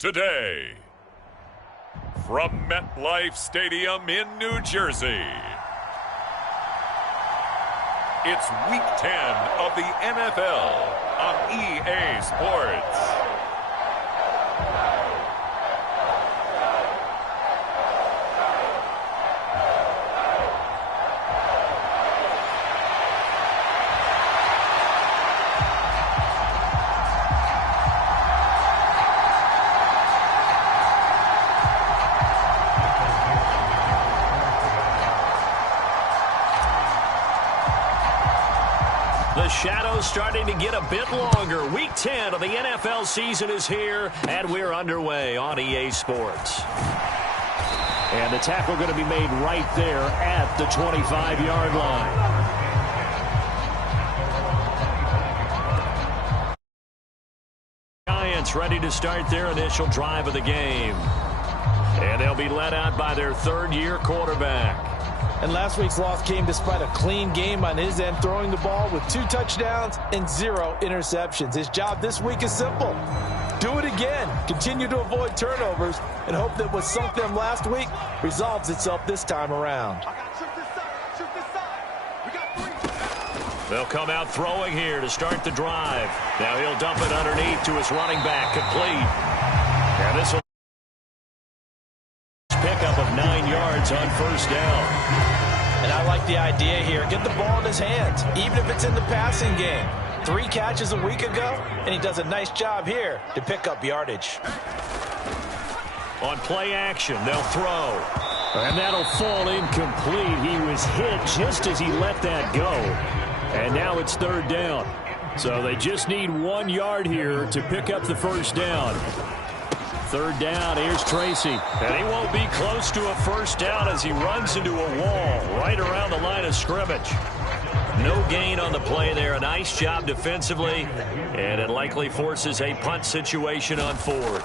Today, from MetLife Stadium in New Jersey, it's Week 10 of the NFL on EA Sports. The shadow's starting to get a bit longer. Week 10 of the NFL season is here, and we're underway on EA Sports. And the tackle going to be made right there at the 25-yard line. Giants ready to start their initial drive of the game. And they'll be led out by their third-year quarterback. And last week's loss came despite a clean game on his end, throwing the ball with 2 touchdowns and 0 interceptions. His job this week is simple. Do it again. Continue to avoid turnovers and hope that what sunk them last week resolves itself this time around. They'll come out throwing here to start the drive. Now he'll dump it underneath to his running back, complete. And this will pickup of 9 yards on first down. And I like the idea here. Get the ball in his hands, even if it's in the passing game. 3 catches a week ago, and he does a nice job here to pick up yardage. On play action, they'll throw. And that'll fall incomplete. He was hit just as he let that go. And now it's third down. So they just need 1 yard here to pick up the first down. Third down, here's Tracy. And he won't be close to a first down as he runs into a wall right around the line of scrimmage. No gain on the play there. A nice job defensively. And it likely forces a punt situation on fourth.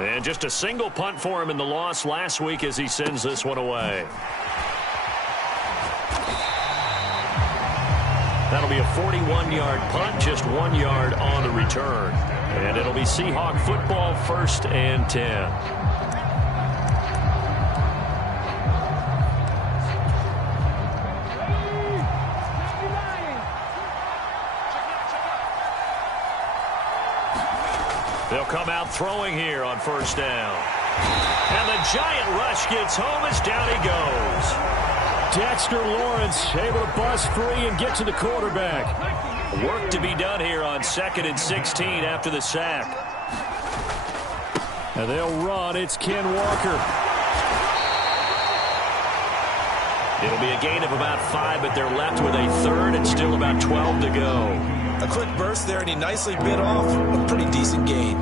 And just a single punt for him in the loss last week as he sends this one away. That'll be a 41-yard punt, just 1 yard on the return. And it'll be Seahawk football, 1st and 10. They'll come out throwing here on first down. And the giant rush gets home as down he goes. Dexter Lawrence able to bust free and get to the quarterback. Work to be done here on 2nd and 16 after the sack. And they'll run. It's Ken Walker. It'll be a gain of about 5, but they're left with a third and still about 12 to go. A quick burst there, and he nicely bit off a pretty decent gain.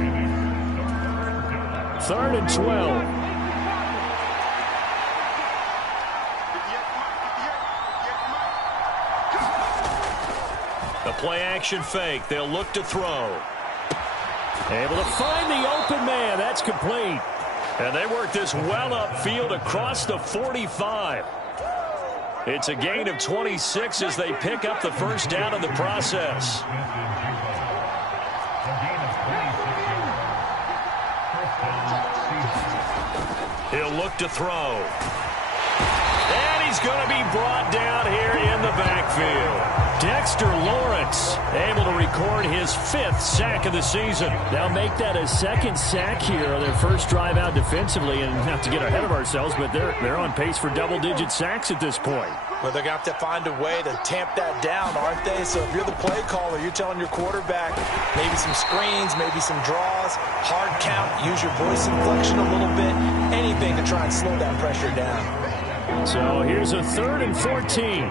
3rd and 12. The play-action fake. They'll look to throw. Able to find the open man. That's complete. And they work this well upfield across the 45. It's a gain of 26 as they pick up the first down in the process. He'll look to throw. And he's going to be brought down here in the backfield. Dexter Lawrence able to record his 5th sack of the season. Now make that a 2nd sack here on their first drive out defensively, and not to get ahead of ourselves, but they're on pace for double-digit sacks at this point. Well, they're going to have to find a way to tamp that down, aren't they? So if you're the play caller, you're telling your quarterback maybe some screens, maybe some draws, hard count, use your voice inflection a little bit, anything to try and slow that pressure down. So here's a 3rd and 14.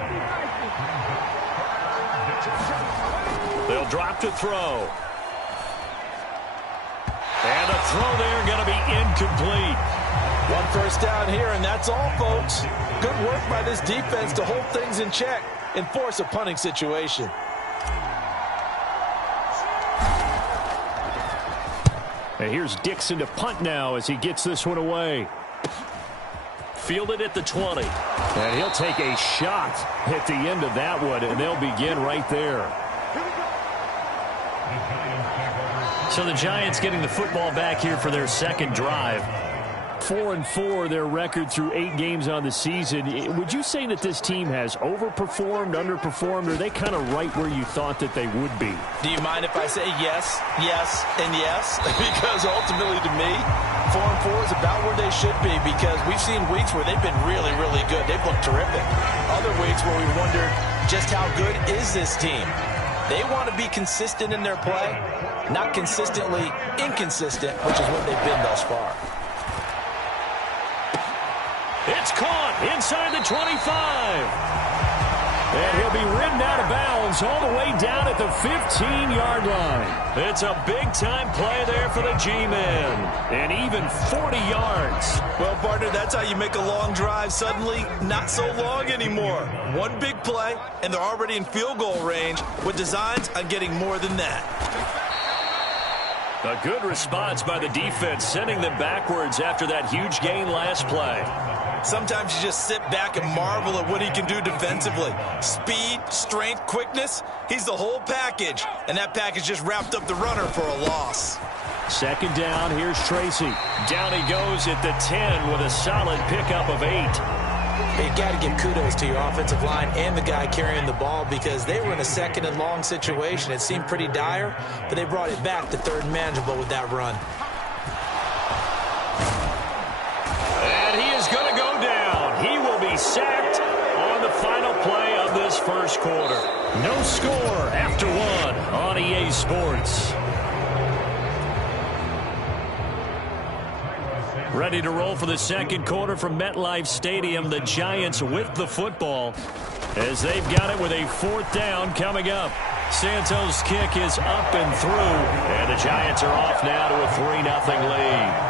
They'll drop to throw. And the throw there going to be incomplete. 1 first down here, and that's all, folks. Good work by this defense to hold things in check and force a punting situation. And here's Dixon to punt now as he gets this one away. Fielded at the 20. And he'll take a shot at the end of that one, and they'll begin right there. So the Giants getting the football back here for their 2nd drive. 4-4 their record through 8 games on the season. Would you say that this team has overperformed, underperformed, or are they kind of right where you thought that they would be? Do you mind if I say yes, yes, and yes? Because ultimately to me, 4-4 is about where they should be, because we've seen weeks where they've been really, really good. They've looked terrific. Other weeks where we wondered just how good is this team. They want to be consistent in their play, not consistently inconsistent, which is what they've been thus far. It's caught inside the 25. And he'll be ridden out of bounds all the way down at the 15-yard line. It's a big-time play there for the G-men. And even 40 yards. Well, partner, that's how you make a long drive suddenly not so long anymore. One big play, and they're already in field goal range with designs on getting more than that. A good response by the defense, sending them backwards after that huge gain last play. Sometimes you just sit back and marvel at what he can do defensively. Speed, strength, quickness, he's the whole package. And that package just wrapped up the runner for a loss. 2nd down, here's Tracy. Down he goes at the 10 with a solid pickup of 8. You got to give kudos to your offensive line and the guy carrying the ball, because they were in a 2nd and long situation. It seemed pretty dire, but they brought it back to 3rd and manageable with that run. And he is going to go down. He will be sacked on the final play of this first quarter. No score after 1 on EA Sports. Ready to roll for the 2nd quarter from MetLife Stadium. The Giants with the football as they've got it with a 4th down coming up. Santos' kick is up and through, and the Giants are off now to a 3-0 lead.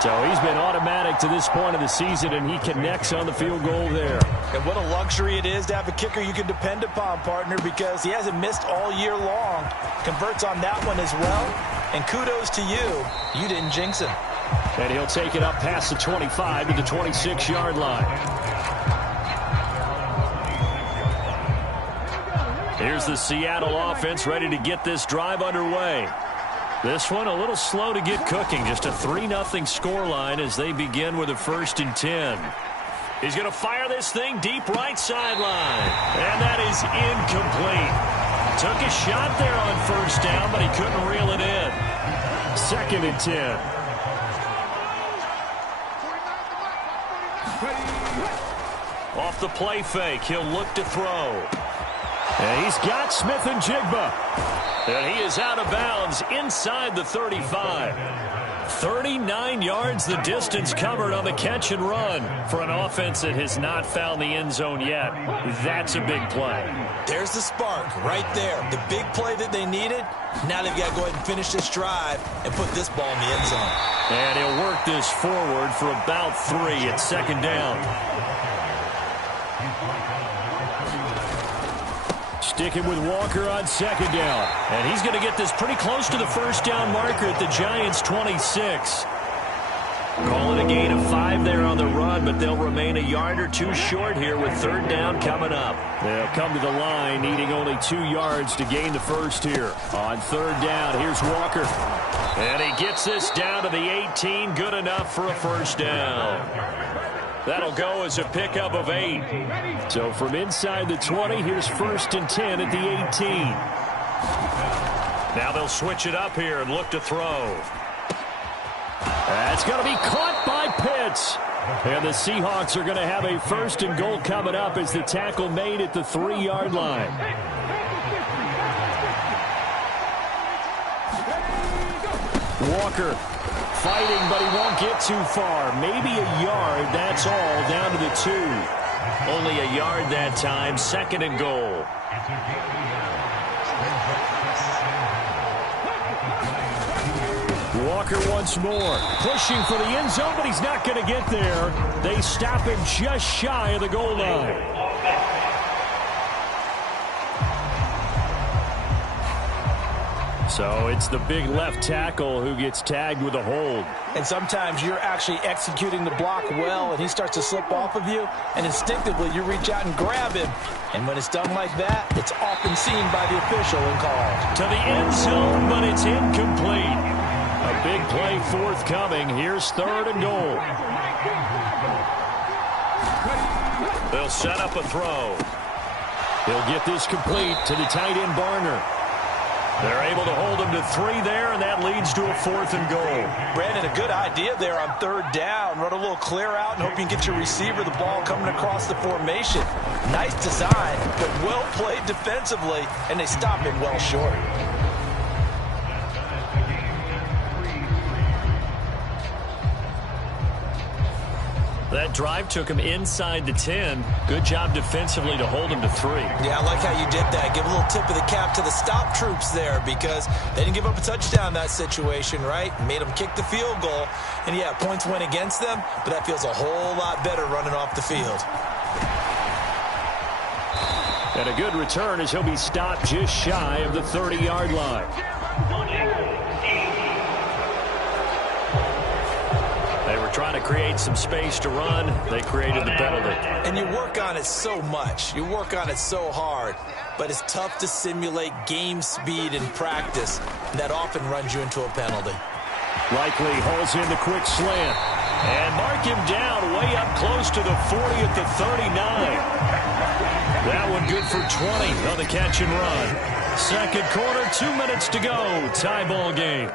So he's been automatic to this point of the season, and he connects on the field goal there. And what a luxury it is to have a kicker you can depend upon, partner, because he hasn't missed all year long. Converts on that one as well. And kudos to you. You didn't jinx him. And he'll take it up past the 25 to the 26-yard line. Here's the Seattle offense ready to get this drive underway. This one a little slow to get cooking. Just a 3-0 scoreline as they begin with a 1st and 10. He's going to fire this thing deep right sideline. And that is incomplete. Took a shot there on 1st down, but he couldn't reel it in. 2nd and 10. Off the play fake, he'll look to throw. And he's got Smith-Njigba. And he is out of bounds inside the 35. 39 yards the distance covered on the catch and run for an offense that has not found the end zone yet. That's a big play. There's the spark right there. The big play that they needed. Now they've got to go ahead and finish this drive and put this ball in the end zone. And he'll work this forward for about 3 at second down. Sticking with Walker on second down. And he's going to get this pretty close to the first down marker at the Giants' 26. Call it a gain of 5 there on the run, but they'll remain a yard or 2 short here with third down coming up. They'll come to the line needing only 2 yards to gain the first here. On third down, here's Walker. And he gets this down to the 18. Good enough for a first down. That'll go as a pickup of 8. So from inside the 20, here's 1st and 10 at the 18. Now they'll switch it up here and look to throw. That's going to be caught by Pitts. And the Seahawks are going to have a 1st and goal coming up as the tackle made at the 3-yard line. Walker fighting, but he won't get too far. Maybe a yard, that's all, down to the 2. Only a yard that time, 2nd and goal. Walker once more, pushing for the end zone, but he's not going to get there. They stop him just shy of the goal line. So it's the big left tackle who gets tagged with a hold. And sometimes you're actually executing the block well, and he starts to slip off of you, and instinctively you reach out and grab him. And when it's done like that, it's often seen by the official and called. To the end zone, but it's incomplete. A big play forthcoming. Here's 3rd and goal. They'll set up a throw. He'll get this complete to the tight end Barner. They're able to hold him to 3 there, and that leads to a 4th and goal. Brandon, a good idea there on 3rd down. Run a little clear out and hope you can get your receiver the ball coming across the formation. Nice design, but well played defensively, and they stop him well short. That drive took him inside the 10. Good job defensively to hold him to 3. Yeah, I like how you did that. Give a little tip of the cap to the stop troops there because they didn't give up a touchdown in that situation, right? Made them kick the field goal. And, yeah, points went against them, but that feels a whole lot better running off the field. And a good return as he'll be stopped just shy of the 30-yard line. They were trying to create some space to run. They created the penalty. And you work on it so much. You work on it so hard. But it's tough to simulate game speed in practice. And that often runs you into a penalty. Likely hauls in the quick slant. And mark him down way up close to the 40 at the 39. That one good for 20 on the catch and run. Second quarter, 2 minutes to go. Tie ball game.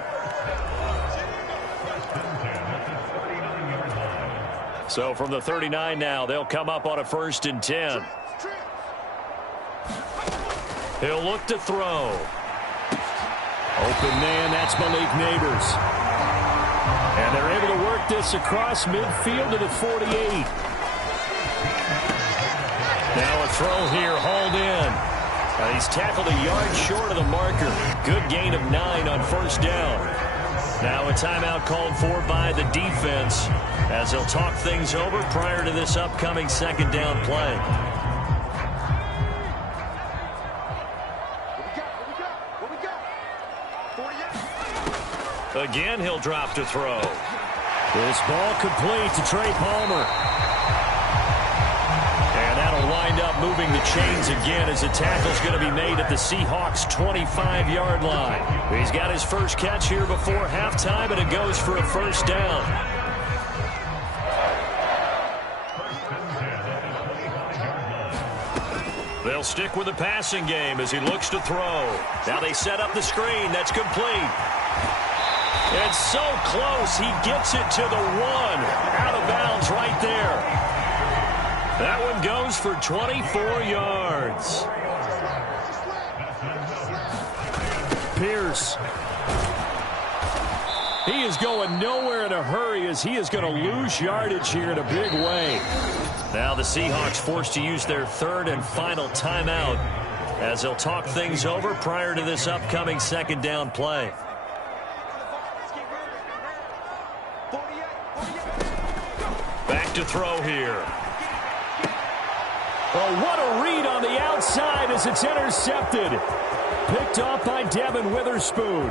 So from the 39 now, they'll come up on a 1st and 10. He'll look to throw. Open man, that's Malik Neighbors. And they're able to work this across midfield to the 48. Now a throw here, hauled in. And he's tackled a yard short of the marker. Good gain of 9 on 1st down. Now a timeout called for by the defense as they'll talk things over prior to this upcoming 2nd down play. Again, he'll drop to throw. This ball complete to Trey Palmer. And that'll wind up moving the chains again as the tackle's going to be made at the Seahawks' 25-yard line. He's got his first catch here before halftime, and it goes for a 1st down. They'll stick with the passing game as he looks to throw. Now they set up the screen. That's complete. It's so close. He gets it to the 1. Out of bounds right there. That one goes for 24 yards. Pierce. He is going nowhere in a hurry as he is going to lose yardage here in a big way. Now the Seahawks forced to use their third and final timeout as they'll talk things over prior to this upcoming second down play. Back to throw here. Oh, what a read on the outside as it's intercepted. Picked off by Devin Witherspoon.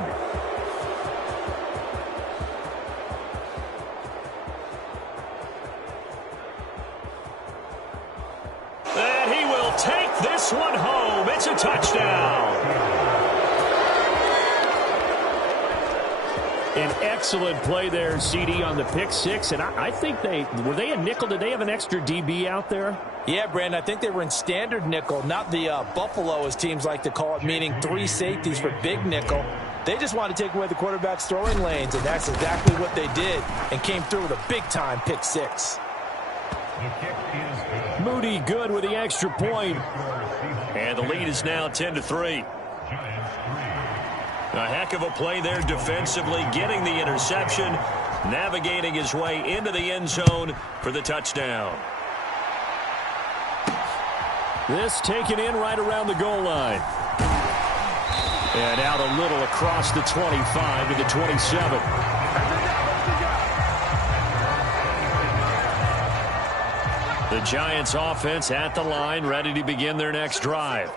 And he will take this one home. It's a touchdown. An excellent play there, CD, on the pick six. And I think were they a nickel? Did they have an extra DB out there? Yeah, Brandon, I think they were in standard nickel, not the Buffalo, as teams like to call it, meaning 3 safeties for big nickel. They just wanted to take away the quarterback's throwing lanes, and that's exactly what they did, and came through with a big-time pick six. Moody good with the extra point. And the lead is now 10-3. A heck of a play there defensively, getting the interception, navigating his way into the end zone for the touchdown. This taken in right around the goal line. And out a little across the 25 to the 27. The Giants offense at the line, ready to begin their next drive.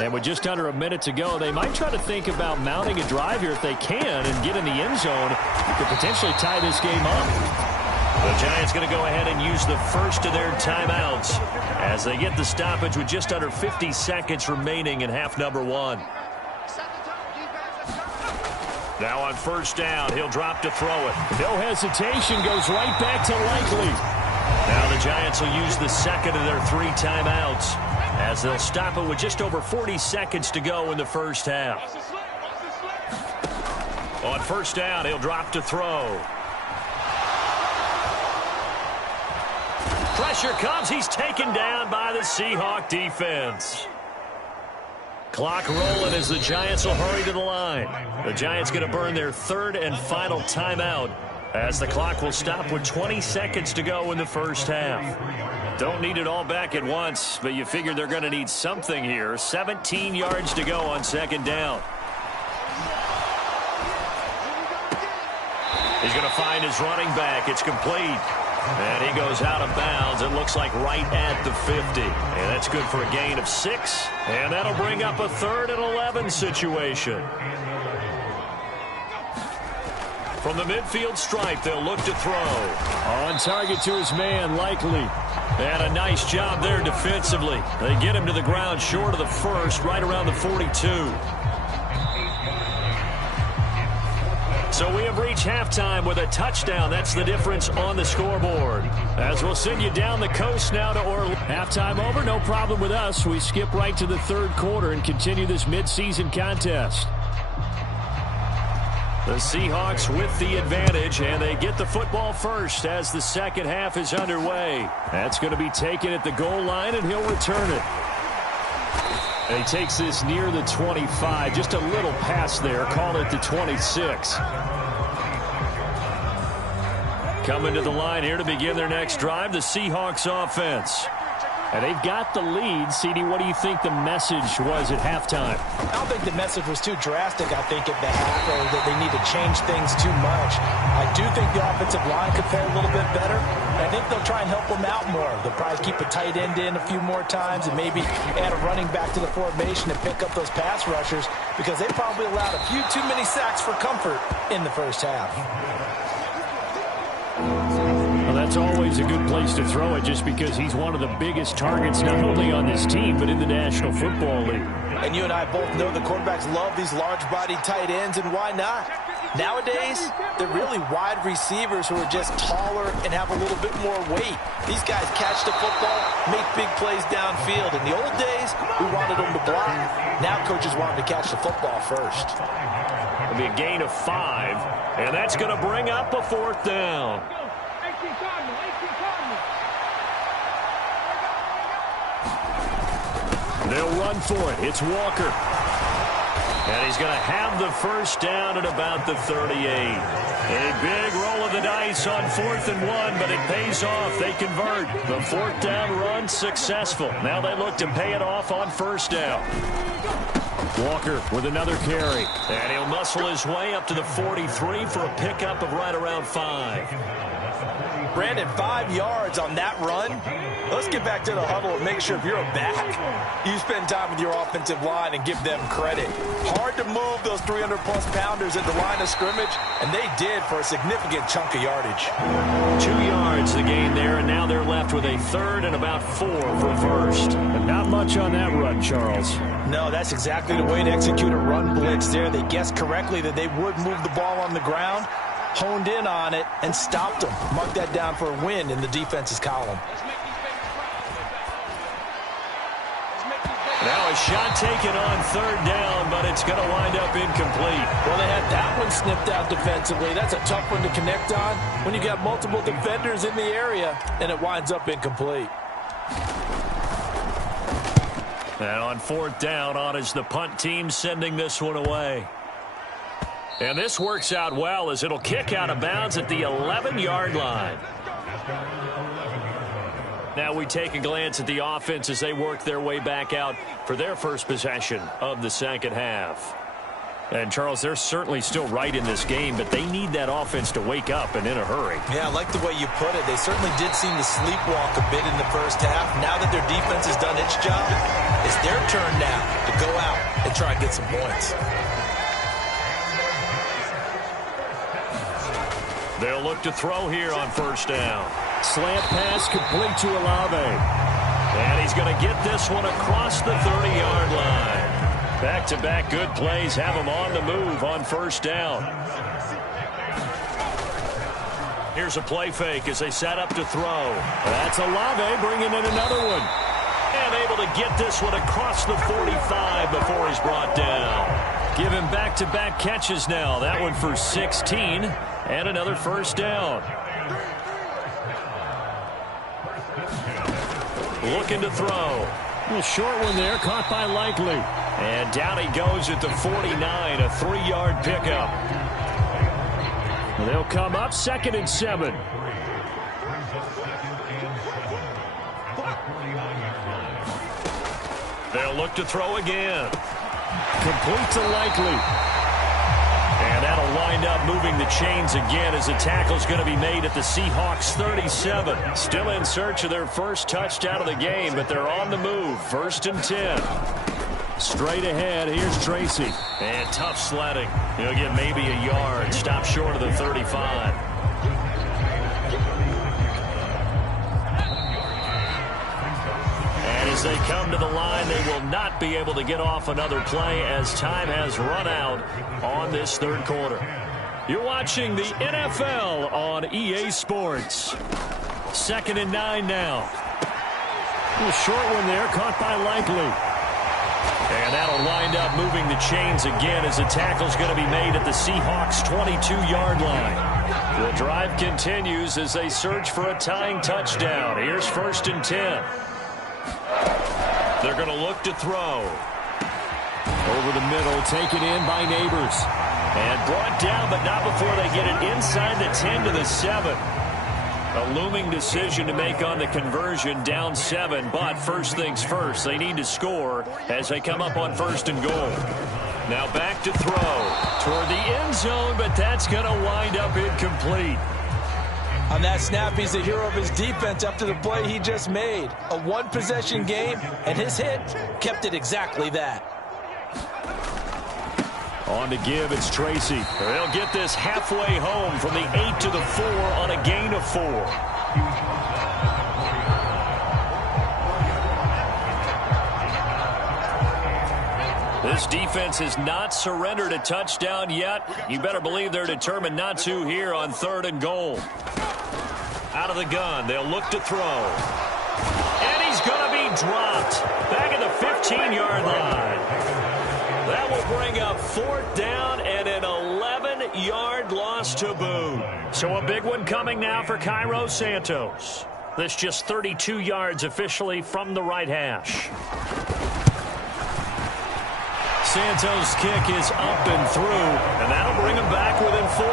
And with just under a minute to go, they might try to think about mounting a drive here if they can and get in the end zone to potentially tie this game up. The Giants going to go ahead and use the first of their timeouts as they get the stoppage with just under 50 seconds remaining in half number one. Now on first down, he'll drop to throw it. No hesitation, goes right back to Likely. Now the Giants will use the second of their 3 timeouts as they'll stop it with just over 40 seconds to go in the first half. On first down, he'll drop to throw. Pressure comes. He's taken down by the Seahawk defense. Clock rolling as the Giants will hurry to the line. The Giants going to burn their third and final timeout as the clock will stop with 20 seconds to go in the first half. Don't need it all back at once, but you figure they're going to need something here. 17 yards to go on second down. He's going to find his running back. It's complete. And he goes out of bounds. It looks like right at the 50. And that's good for a gain of 6. And that'll bring up a 3rd and 11 situation. From the midfield stripe, they'll look to throw. On target to his man, Likely. And a nice job there defensively. They get him to the ground short of the first, right around the 42. So we have reached halftime with a touchdown. That's the difference on the scoreboard. As we'll send you down the coast now to Orlando. Halftime over, no problem with us. We skip right to the third quarter and continue this midseason contest. The Seahawks with the advantage, and they get the football first as the second half is underway. That's going to be taken at the goal line, and he'll return it. And he takes this near the 25, just a little past there, call it the 26. Coming to the line here to begin their next drive, the Seahawks offense. And they've got the lead. CD, what do you think the message was at halftime? I don't think the message was too drastic, I think, at the half, or that they need to change things too much. I do think the offensive line could play a little bit better. I think they'll try and help them out more. They'll probably keep a tight end in a few more times and maybe add a running back to the formation to pick up those pass rushers because they probably allowed a few too many sacks for comfort in the first half. Well, that's always a good place to throw it just because he's one of the biggest targets not only on this team but in the National Football League. And you and I both know the quarterbacks love these large-bodied tight ends, and why not? Nowadays, they're really wide receivers who are just taller and have a little bit more weight. These guys catch the football, make big plays downfield. In the old days, we wanted them to block. Now coaches want them to catch the football first. It'll be a gain of 5, and that's going to bring up a 4th down. They'll run for it. It's Walker. And he's going to have the first down at about the 38. A big roll of the dice on 4th and 1, but it pays off. They convert. The 4th down run successful. Now they look to pay it off on 1st down. Walker with another carry. And he'll muscle his way up to the 43 for a pickup of right around 5. Brandon, 5 yards on that run. Let's get back to the huddle and make sure if you're a back, you spend time with your offensive line and give them credit. Hard to move those 300-plus pounders at the line of scrimmage, and they did for a significant chunk of yardage. 2 yards the gain there, and now they're left with a 3rd and about 4 for 1st. And not much on that run, Charles. No, that's exactly the way to execute a run blitz there. They guessed correctly that they would move the ball on the ground, honed in on it, and stopped them. Mark that down for a win in the defense's column. Now a shot taken on 3rd down, but it's going to wind up incomplete. Well, they had that one snipped out defensively. That's a tough one to connect on when you got multiple defenders in the area, and it winds up incomplete. And on 4th down, on is the punt team sending this one away. And this works out well as it'll kick out of bounds at the 11-yard line. Now we take a glance at the offense as they work their way back out for their first possession of the second half. And, Charles, they're certainly still right in this game, but they need that offense to wake up and in a hurry. Yeah, I like the way you put it. They certainly did seem to sleepwalk a bit in the first half. Now that their defense has done its job, it's their turn now to go out and try and get some points. They'll look to throw here on 1st down. Slant pass complete to Olave. And he's going to get this one across the 30-yard line. Back-to-back good plays have him on the move on 1st down. Here's a play fake as they set up to throw. That's Olave bringing in another one. And able to get this one across the 45 before he's brought down. Give him back-to-back catches now. That one for 16 and another 1st down. Looking to throw. A short one there, caught by Likely. And down he goes at the 49, a 3-yard pickup. They'll come up 2nd and 7. They'll look to throw again. Complete to Likely. And that'll wind up moving the chains again as the tackle's going to be made at the Seahawks 37. Still in search of their first touchdown of the game, but they're on the move. 1st and 10. Straight ahead, here's Tracy. And tough sledding. He'll get maybe a yard. Stop short of the 35. And as they come to the line, they will not be able to get off another play as time has run out on this 3rd quarter. You're watching the NFL on EA Sports. 2nd and 9 now. A short one there, caught by Likely. And that'll wind up moving the chains again as the tackle's going to be made at the Seahawks 22-yard line. The drive continues as they search for a tying touchdown. Here's 1st and 10. They're going to look to throw. Over the middle, taken in by Neighbors. And brought down, but not before they get it inside the 10 to the 7. A looming decision to make on the conversion, down 7, but first things first, they need to score as they come up on 1st and goal. Now back to throw toward the end zone, but that's going to wind up incomplete. On that snap, he's the hero of his defense up to the play he just made. A one-possession game, and his hit kept it exactly that. On to give, it's Tracy. They'll get this halfway home from the 8 to the 4 on a gain of 4. This defense has not surrendered a touchdown yet. You better believe they're determined not to here on 3rd and goal. Out of the gun, they'll look to throw. And he's going to be dropped back at the 15-yard line. That will bring up 4th down and an 11-yard loss to boot. So a big one coming now for Cairo Santos. This just 32 yards officially from the right hash. Santos' kick is up and through, and that'll bring him back within 4.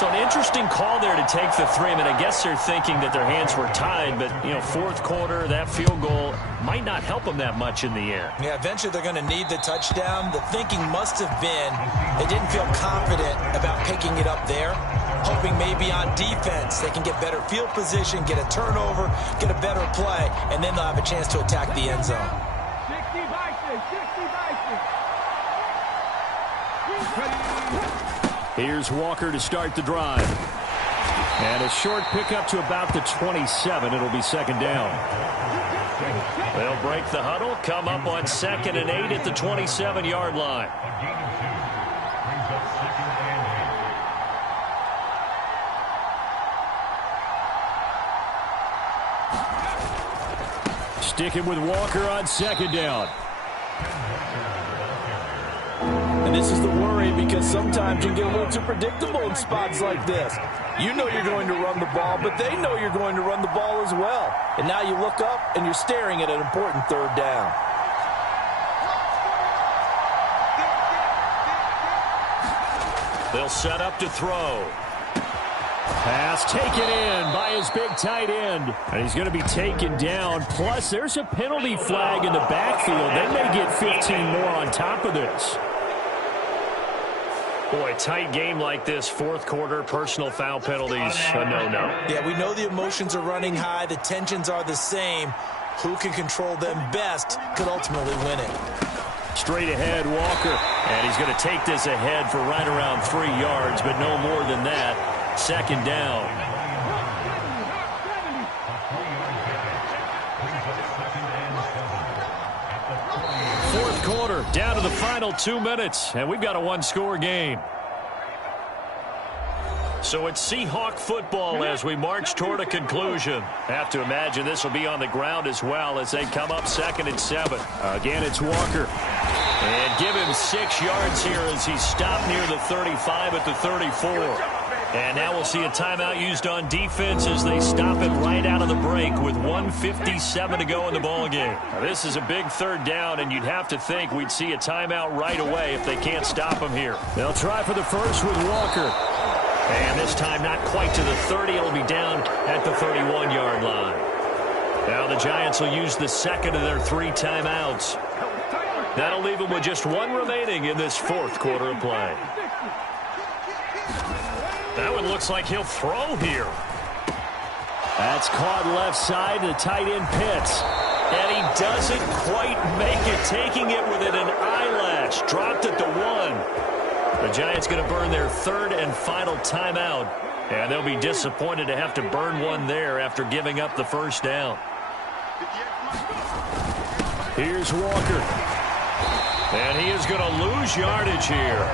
So an interesting call there to take the 3. I mean, I guess they're thinking that their hands were tied, but, you know, fourth quarter, that field goal might not help them that much in the end. Yeah, eventually they're going to need the touchdown. The thinking must have been they didn't feel confident about picking it up there, hoping maybe on defense they can get better field position, get a turnover, get a better play, and then they'll have a chance to attack the end zone. 60 Vikings, 60 Vikings. Here's Walker to start the drive. And a short pickup to about the 27. It'll be second down. They'll break the huddle, come up on 2nd and 8 at the 27-yard line. Sticking with Walker on 2nd down. And this is the worry because sometimes you get a little too predictable in spots like this. You know you're going to run the ball, but they know you're going to run the ball as well. And now you look up and you're staring at an important 3rd down. They'll set up to throw. Pass taken in by his big tight end. And he's going to be taken down. Plus, there's a penalty flag in the backfield. They may get 15 more on top of this. Boy, a tight game like this, fourth quarter, personal foul penalties, a no-no. Yeah, we know the emotions are running high. The tensions are the same. Who can control them best could ultimately win it. Straight ahead, Walker. And he's going to take this ahead for right around 3 yards, but no more than that. 2nd down. Fourth quarter, down to the final 2 minutes, and we've got a one-score game. So it's Seahawk football as we march toward a conclusion. Have to imagine this will be on the ground as well as they come up 2nd and 7. Again, it's Walker. And give him 6 yards here as he's stopped near the 35 at the 34. And now we'll see a timeout used on defense as they stop it right out of the break with 1:57 to go in the ballgame. Now, this is a big 3rd down, and you'd have to think we'd see a timeout right away if they can't stop him here. They'll try for the first with Walker. And this time not quite to the 30. It'll be down at the 31-yard line. Now the Giants will use the 2nd of their 3 timeouts. That'll leave them with just 1 remaining in this fourth quarter of play. That one looks like he'll throw here. That's caught left side. The tight end Pitts. And he doesn't quite make it, taking it within an eyelash. Dropped at the 1. The Giants going to burn their 3rd and final timeout. And they'll be disappointed to have to burn one there after giving up the first down. Here's Walker. And he is going to lose yardage here.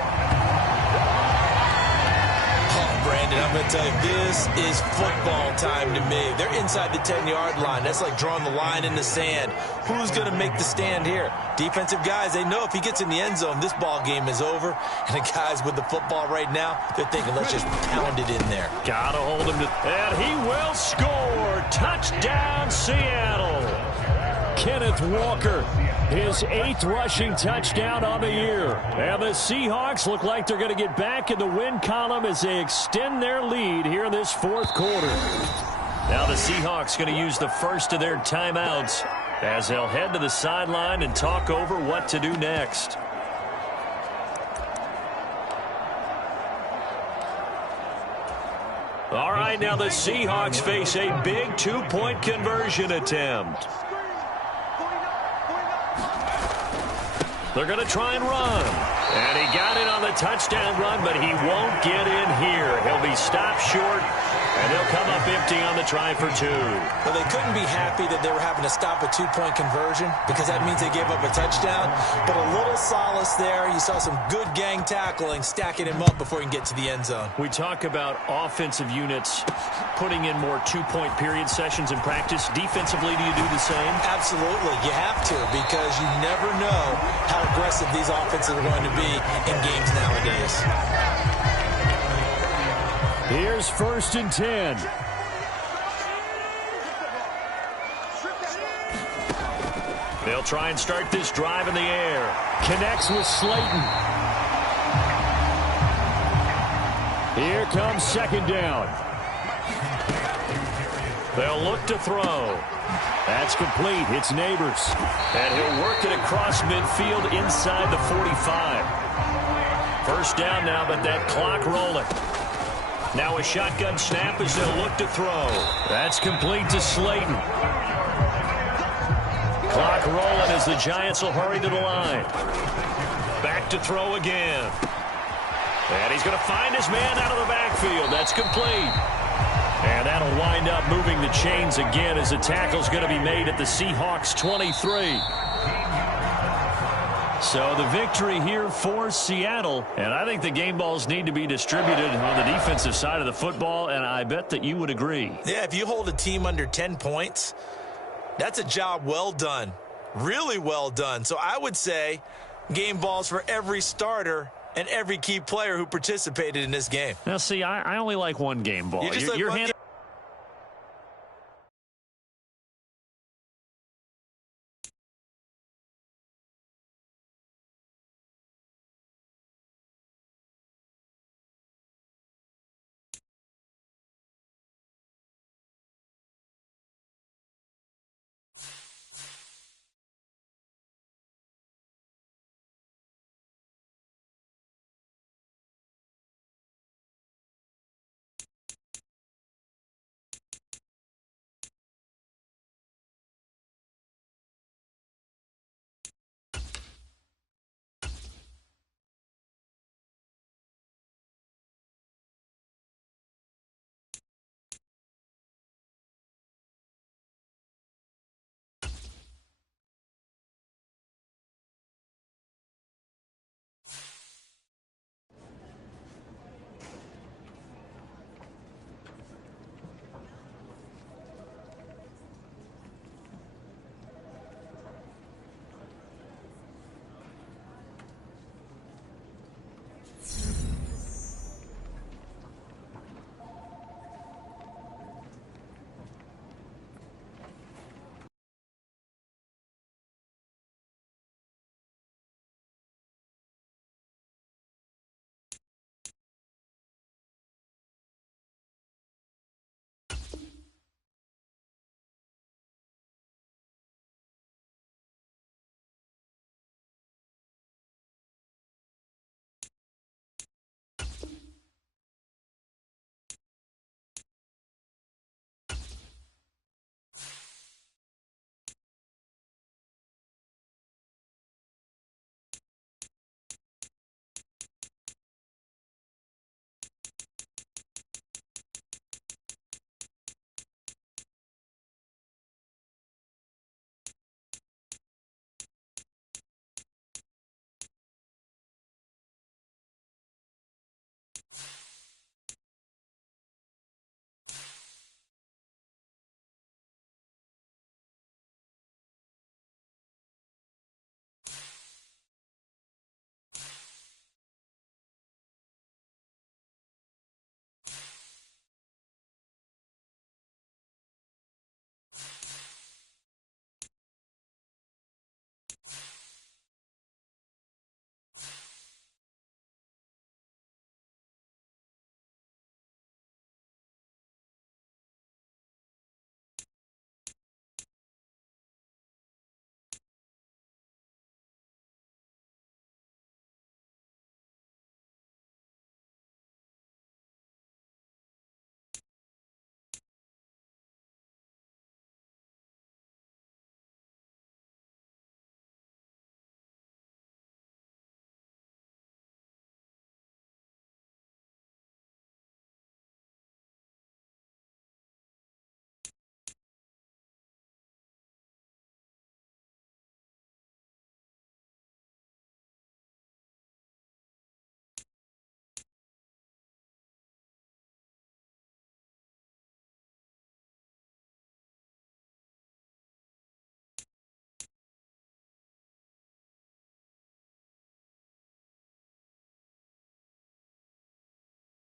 Brandon, I'm going to tell you, this is football time to me. They're inside the 10-yard line. That's like drawing the line in the sand. Who's going to make the stand here? Defensive guys, they know if he gets in the end zone, this ball game is over. And the guys with the football right now, they're thinking, let's just pound it in there. Got to hold him. And he will score. Touchdown, Seattle. Kenneth Walker, his 8th rushing touchdown on the year. And the Seahawks look like they're going to get back in the win column as they extend their lead here in this fourth quarter. Now the Seahawks going to use the first of their timeouts as they'll head to the sideline and talk over what to do next. All right, now the Seahawks face a big 2-point conversion attempt. They're going to try and run. And he got it on the touchdown run, but he won't get in here. He'll be stopped short, and they'll come up empty on the try for 2. Well, they couldn't be happy that they were having to stop a 2-point conversion because that means they gave up a touchdown. But a little solace there. You saw some good gang tackling, stacking him up before he can get to the end zone. We talk about offensive units putting in more 2-point period sessions in practice. Defensively, do you do the same? Absolutely. You have to because you never know how aggressive these offenses are going to be in games nowadays. Here's 1st and 10. They'll try and start this drive in the air. Connects with Slayton. Here comes 2nd down. They'll look to throw. That's complete. It's Neighbors. And he'll work it across midfield inside the 45. 1st down now, but that clock rolling. Now a shotgun snap as they'll look to throw. That's complete to Slayton. Clock rolling as the Giants will hurry to the line. Back to throw again. And he's going to find his man out of the backfield. That's complete. And that'll wind up moving the chains again as the tackle's going to be made at the Seahawks 23. So the victory here for Seattle. And I think the game balls need to be distributed on the defensive side of the football, and I bet that you would agree. Yeah, if you hold a team under 10 points, that's a job well done. Really well done. So I would say game balls for every starter and every key player who participated in this game. Now, see, I only like one game ball. You just like one game?